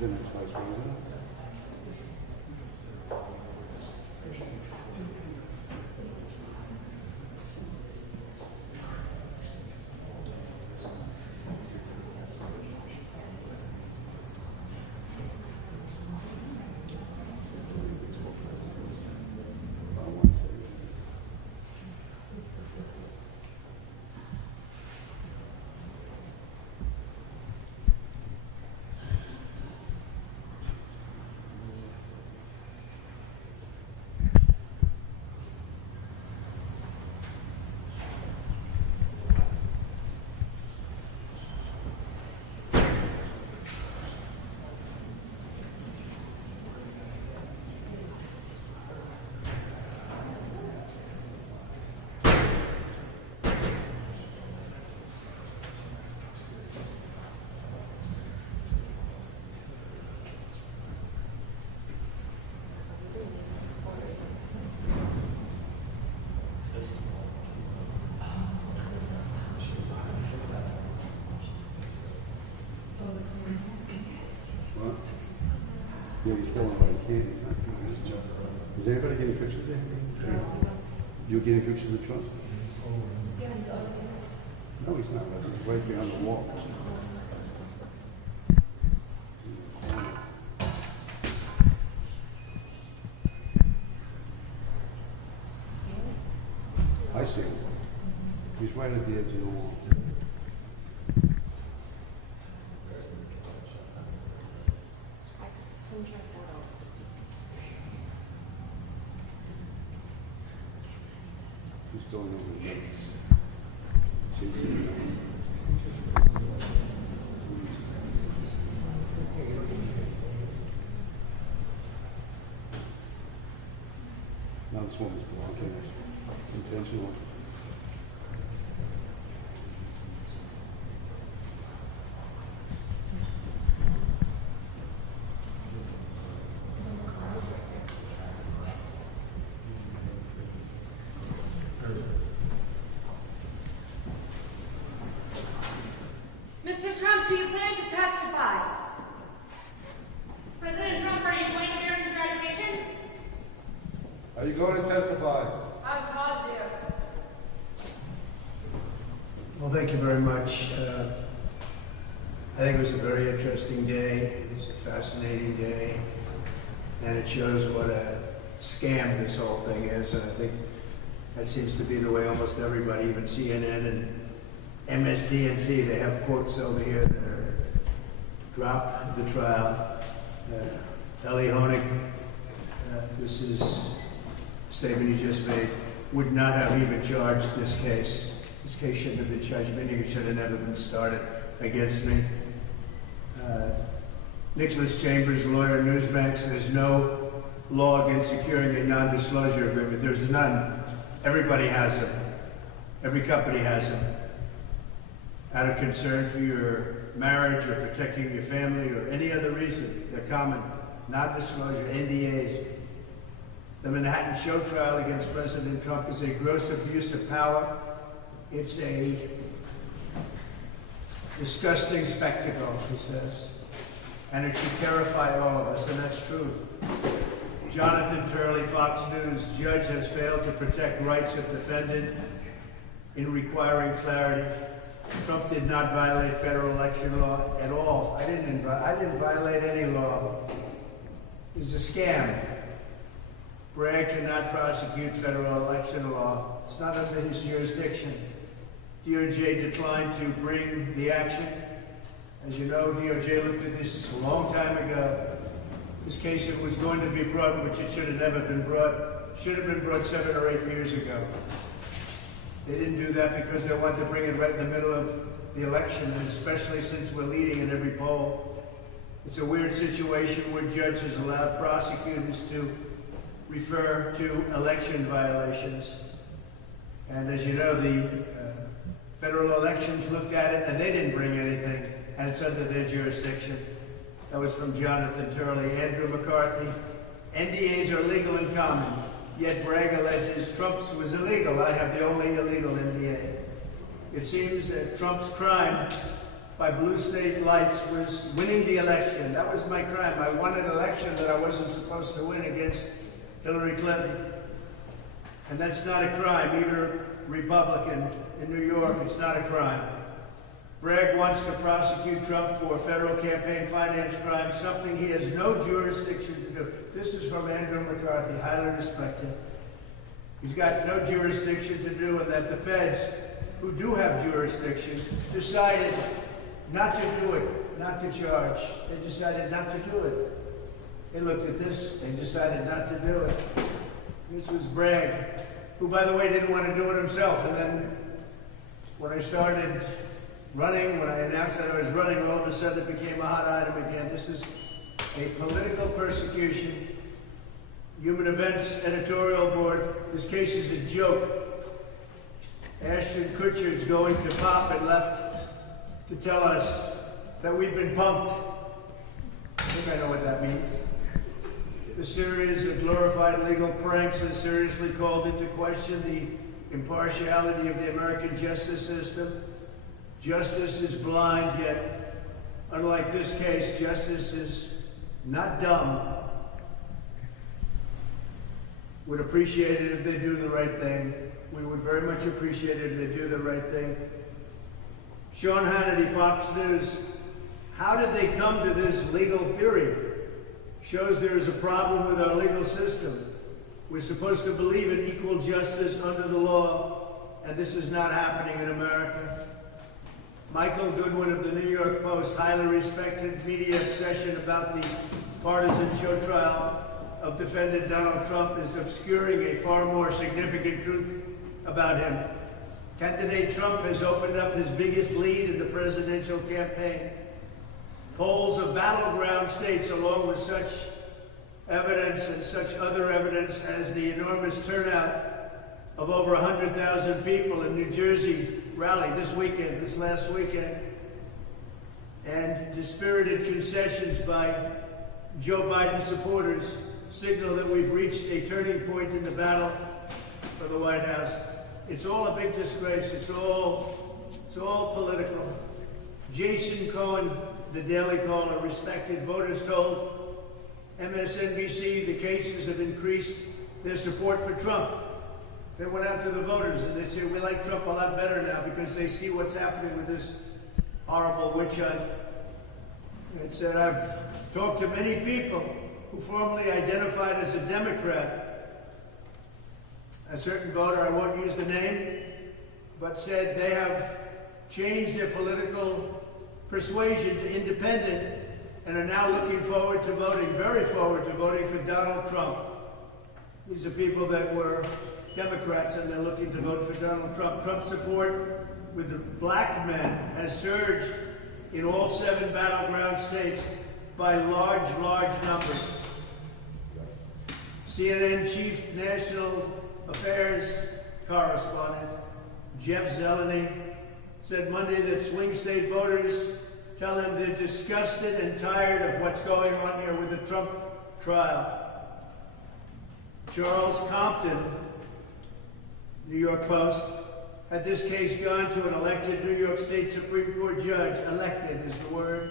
the next vice president. Yeah, he's still on right hand. Is anybody getting pictures there? You're getting pictures of Trump? No, he's not. He's right behind the wall. I see him. He's right at the edge of the wall. He's going over the notes. Now this woman's blocking us. Intentional. Mr. Trump, do you plan to testify? President Trump, are you going to bear into graduation? Are you going to testify? I called you. Well, thank you very much. I think it was a very interesting day. It was a fascinating day. And it shows what a scam this whole thing is. And I think that seems to be the way almost everybody, even CNN and MSDNC, they have quotes over here that are drop the trial. Ellie Honig, this is a statement he just made, would not have even charged this case. This case shouldn't have been charged, meaning it should have never been started against me. Nicholas Chambers, lawyer, Newsmax, there's no law against securing a non-disclosure agreement. There's none. Everybody has them. Every company has them. Out of concern for your marriage or protecting your family or any other reason, they're common. Non-disclosure, NDAs. The Manhattan show trial against President Trump is a gross abuse of power. It's a disgusting spectacle, he says. And it should terrify all of us, and that's true. Jonathan Turley, Fox News, judge has failed to protect rights of defendant in requiring clarity. Trump did not violate federal election law at all. I didn't violate any law. It was a scam. Bragg cannot prosecute federal election law. It's not under his jurisdiction. DOJ declined to bring the action. As you know, DOJ looked at this a long time ago. This case that was going to be brought, which it should have never been brought, should have been brought 7 or 8 years ago. They didn't do that because they wanted to bring it right in the middle of the election, and especially since we're leading in every poll. It's a weird situation where judges allow prosecutors to refer to election violations. And as you know, the federal elections looked at it and they didn't bring anything, and it's under their jurisdiction. That was from Jonathan Turley. Andrew McCarthy, NDAs are legal in common, yet Bragg alleges Trump's was illegal. I have the only illegal NDA. It seems that Trump's crime by blue state lights was winning the election. That was my crime. I won an election that I wasn't supposed to win against Hillary Clinton. And that's not a crime. Either Republican in New York, it's not a crime. Bragg wants to prosecute Trump for federal campaign finance crimes, something he has no jurisdiction to do. This is from Andrew McCarthy, highly respected. He's got no jurisdiction to do, and that the feds, who do have jurisdiction, decided not to do it, not to charge. They decided not to do it. They looked at this, they decided not to do it. This was Bragg, who, by the way, didn't want to do it himself. And then when I started running, when I announced that I was running, all of a sudden it became a hot item again. This is a political persecution. Human Events editorial board, this case is a joke. Ashton Kutcher's going to pop and left to tell us that we've been pumped. I think I know what that means. The series of glorified legal pranks has seriously called into question the impartiality of the American justice system. Justice is blind, yet, unlike this case, justice is not dumb. Would appreciate it if they do the right thing. We would very much appreciate it if they do the right thing. Sean Hannity, Fox News. How did they come to this legal theory? Shows there is a problem with our legal system. We're supposed to believe in equal justice under the law, and this is not happening in America. Michael Goodwin of the New York Post, highly respected media obsession about the partisan show trial of defendant Donald Trump is obscuring a far more significant truth about him. Candidate Trump has opened up his biggest lead in the presidential campaign. Polls of battleground states, along with such evidence and such other evidence as the enormous turnout of over 100,000 people in New Jersey rally this last weekend, and dispirited concessions by Joe Biden supporters signal that we've reached a turning point in the battle for the White House. It's all a big disgrace. It's all political. Jason Cohen, the Daily Caller, respected voters told MSNBC the cases have increased their support for Trump. They went out to the voters and they said, we like Trump a lot better now because they see what's happening with this horrible witch hunt. It said, I've talked to many people who formerly identified as a Democrat. A certain voter, I won't use the name, but said they have changed their political persuasion to independent and are now looking forward to voting, very forward to voting for Donald Trump. These are people that were Democrats and they're looking to vote for Donald Trump. Trump support with the black men has surged in all 7 battleground states by large numbers. CNN Chief National Affairs Correspondent Jeff Zeleny said Monday that swing state voters tell him they're disgusted and tired of what's going on here with the Trump trial. Charles Compton, New York Post, had this case gone to an elected New York State Supreme Court judge, elected is the word,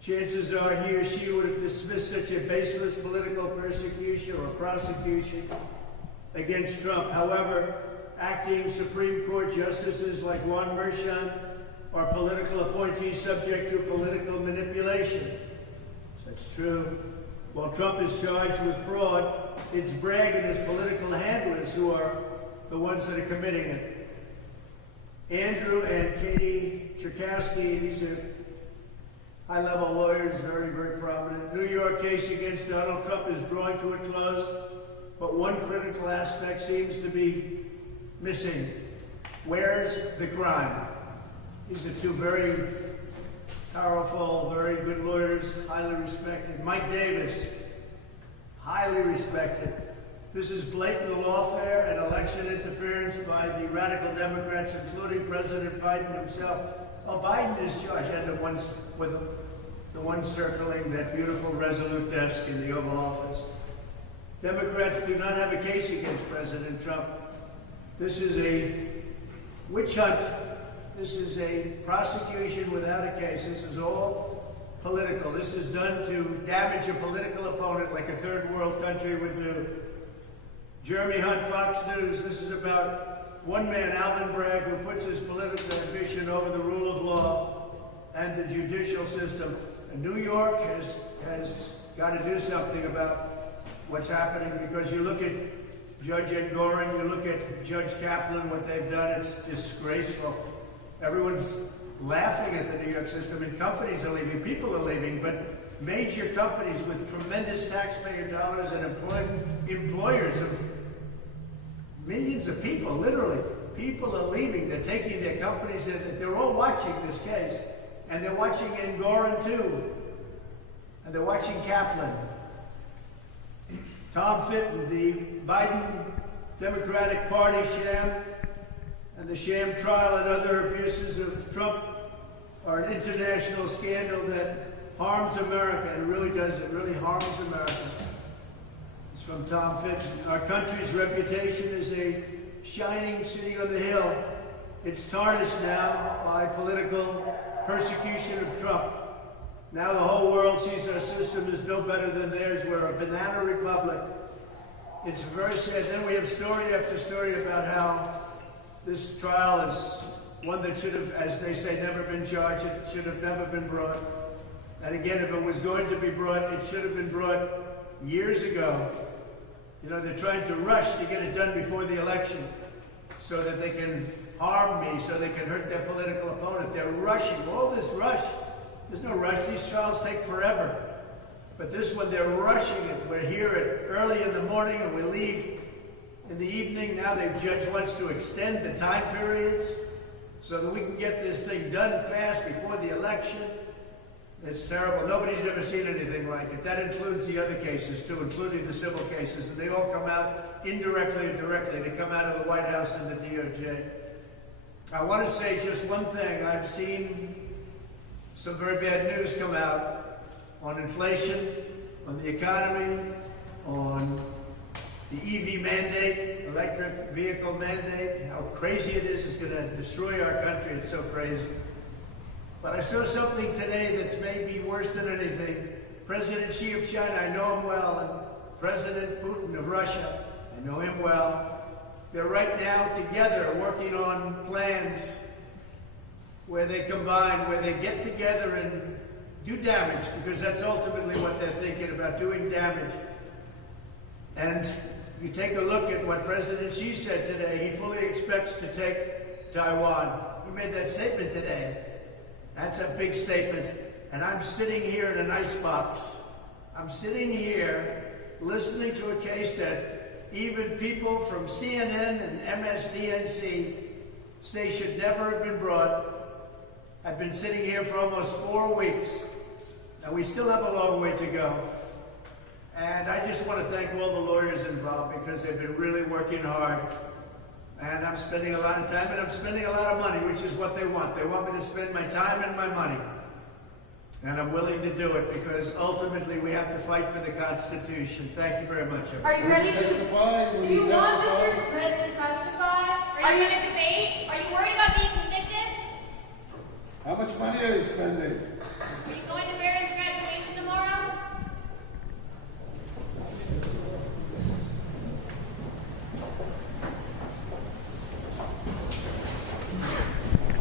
chances are he or she would have dismissed such a baseless political persecution or prosecution against Trump. However, acting Supreme Court justices like Juan Merchan are political appointees subject to political manipulation. That's true. While Trump is charged with fraud, it's Bragg and his political handlers who are the ones that are committing it. Andrew and Katie Cherkowski, these are high-level lawyers, very prominent. New York case against Donald Trump is drawing to a close, but one critical aspect seems to be missing. Where's the crime? These are 2 very powerful, very good lawyers, highly respected. Mike Davis, highly respected. This is blatant lawfare and election interference by the radical Democrats, including President Biden himself. Oh, Biden is charged, and the one circling that beautiful resolute desk in the Oval Office. Democrats do not have a case against President Trump. This is a witch hunt This is a prosecution without a case. This is all political. This is done to damage a political opponent like a third world country would do. Jeremy Hunt, Fox News. This is about one man, Alvin Bragg, who puts his political ambition over the rule of law and the judicial system. And New York has got to do something about what's happening, because you look at Judge Engoron, you look at Judge Kaplan, what they've done, it's disgraceful. Everyone's laughing at the New York system, and companies are leaving, people are leaving, but major companies with tremendous taxpayer dollars and employers of millions of people, literally, people are leaving. They're taking their companies, and they're all watching this case, and they're watching Engoron too, and they're watching Kaplan. Tom Fitton, the Biden Democratic Party sham, and the sham trial and other abuses of Trump are an international scandal that harms America. It really does. It really harms America. It's from Tom Fitton. Our country's reputation is a shining city on the hill. It's tarnished now by political persecution of Trump. Now the whole world sees our system as no better than theirs. We're a banana republic. It's very sad. Then we have story after story about how this trial is one that should have, as they say, never been charged. It should have never been brought. And again, if it was going to be brought, it should have been brought years ago. You know, they're trying to rush to get it done before the election so that they can harm me, so they can hurt their political opponent. They're rushing. All this rush. There's no rush. These trials take forever. But this one, they're rushing it. We're here at early in the morning and we leave in the evening. Now the judge wants to extend the time periods so that we can get this thing done fast before the election. It's terrible. Nobody's ever seen anything like it. That includes the other cases too, including the civil cases. And they all come out indirectly or directly. They come out of the White House and the DOJ. I want to say just one thing. I've seen some very bad news come out on inflation, on the economy, on the EV mandate, electric vehicle mandate, how crazy it is. It's going to destroy our country. It's so crazy. But I saw something today that's maybe worse than anything. President Xi of China, I know him well, and President Putin of Russia, I know him well. They're right now together working on plans where they combine, where they get together and do damage, because that's ultimately what they're thinking about, doing damage. And you take a look at what President Xi said today. He fully expects to take Taiwan. He made that statement today. That's a big statement. And I'm sitting here in an icebox. I'm sitting here listening to a case that even people from CNN and MSDNC say should never have been brought. I've been sitting here for almost 4 weeks, and we still have a long way to go. And I just want to thank all the lawyers involved, because they've been really working hard. And I'm spending a lot of time, and I'm spending a lot of money, which is what they want. They want me to spend my time and my money. And I'm willing to do it, because ultimately we have to fight for the Constitution. Thank you very much, everyone. Are you ready to? Testify? Will Do you want testify? Mr. Smith to testify? Are you going to debate? Are you worried about being convicted? How much money are you spending?